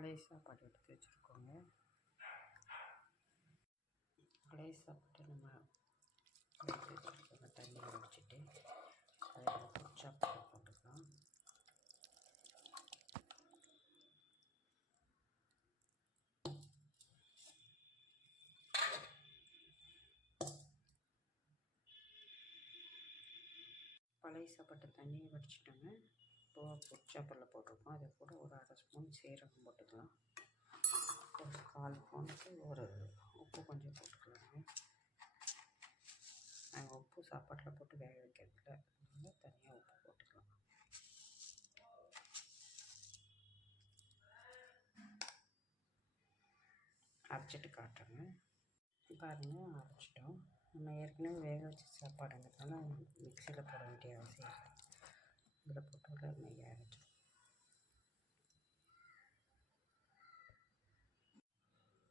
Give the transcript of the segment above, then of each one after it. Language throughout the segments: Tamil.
பழைய சாப்பாடு எடுத்து வச்சுருக்கோங்க. பழைய சாப்பாடு நம்ம எடுத்து வச்சுருக்கோங்க தண்ணியை வச்சுட்டு அதில் சாப்பாடு போட்டுக்கலாம். பழைய சாப்பாட்டு தண்ணியை வடிச்சிட்டோங்க. இப்போ சாப்பாடில் போட்டிருக்கோம். அதை கூட ஒரு அரை ஸ்பூன் சீரகம் போட்டுக்கலாம். ஒரு கால் ஸ்பூனுக்கு ஒரு உப்பு கொஞ்சம் போட்டுக்கலாங்க நாங்கள் உப்பு சாப்பாட்டில் போட்டு வேக வைக்கிறதுல அதனால தனியாக உப்பு போட்டுக்கலாம். அரைச்சிட்டு காட்டுறேங்க பாருங்கள் அரைச்சிட்டோம். நம்ம ஏற்கனவே வேக வச்ச சாப்பாடுங்கிறதுனால மிக்சியில் போட வேண்டிய அவசியம். இல்லை இதில் போட்டு நெய் அரைச்சிடும்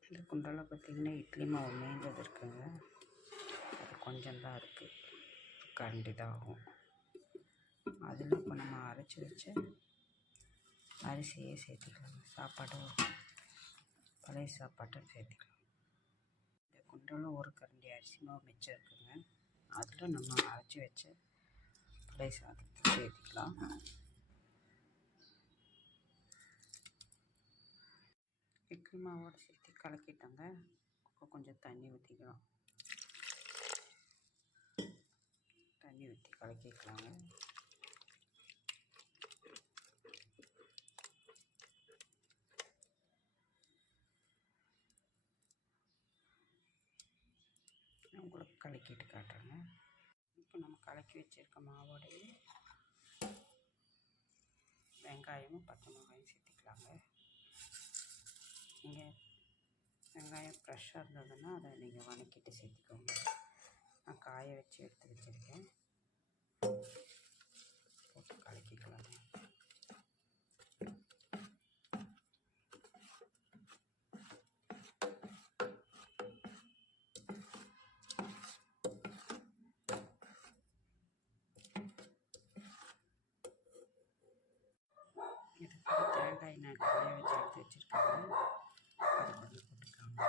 இந்த குண்டால பார்த்திங்கன்னா இட்லி மாவு மேய்ஞ்சது இருக்குங்க. அது கொஞ்சம் தான் இருக்குது கரண்டி தான் ஆகும். அதில் இப்போ நம்ம அரைச்சி வச்ச அரிசியே சேர்த்துக்கலாம். சாப்பாடும் பழைய சாப்பாட்டும் சேர்த்துக்கலாம். இந்த குண்டால ஒரு கரண்டி அரிசி மாவு மிச்சம் இருக்குங்க. அதில் நம்ம அரைச்சி வச்ச பழைய சாதம். சேர்த்துக்கலாம் இட்லி மாவோட சேர்த்து கலக்கிட்டோங்க. கொஞ்சம் தண்ணி ஊற்றிக்கலாம் தண்ணி ஊற்றி கலக்கிக்கலாங்க. உங்களுக்கு கலக்கிட்டு காட்டுறேங்க. இப்போ நம்ம கலக்கி வச்சுருக்க மாவோடையே வெங்காயமும் பச்சை மிளகாயும் சேர்த்திக்கலாங்க. நீங்கள் வெங்காயம் ஃப்ரெஷ்ஷாக இருந்ததுன்னா அதை நீங்கள் வதக்கிட்டு சேர்த்துக்கோங்க. நான் காய வச்சு எடுத்து வச்சுருக்கேன் போட்டு கலக்கிக்கலாங்க இது கூட தேங்காய் நான் காய வச்சு எடுத்து வச்சுருக்கேன் அது கொஞ்சம் போட்டுக்கோங்க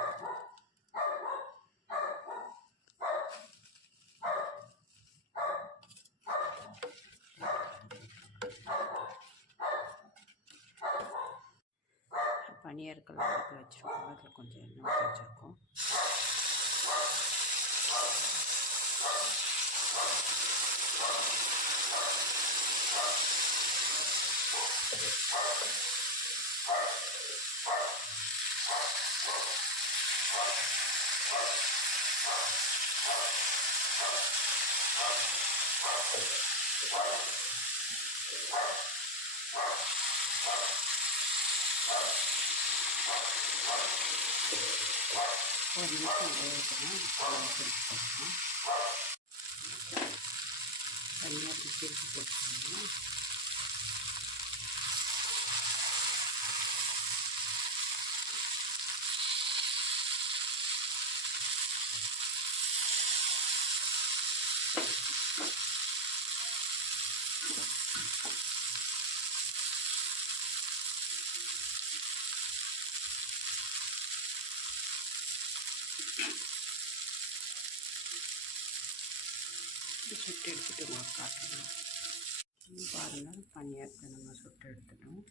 பனியாருக்கெல்லாம் எடுத்து வச்சுருக்கோம் அதில் கொஞ்சம் எண்ணெய் வச்சுருக்கோம் Thank you. வேகணும் அப்புறம் திருப்பி போட்டுக்கலாம் தனியாக சுட்டு எடுத்துட்டு உங்களுக்கு காட்டுறேன் பாருங்கள் பனியாக நம்ம சுட்டு எடுத்துட்டோம்.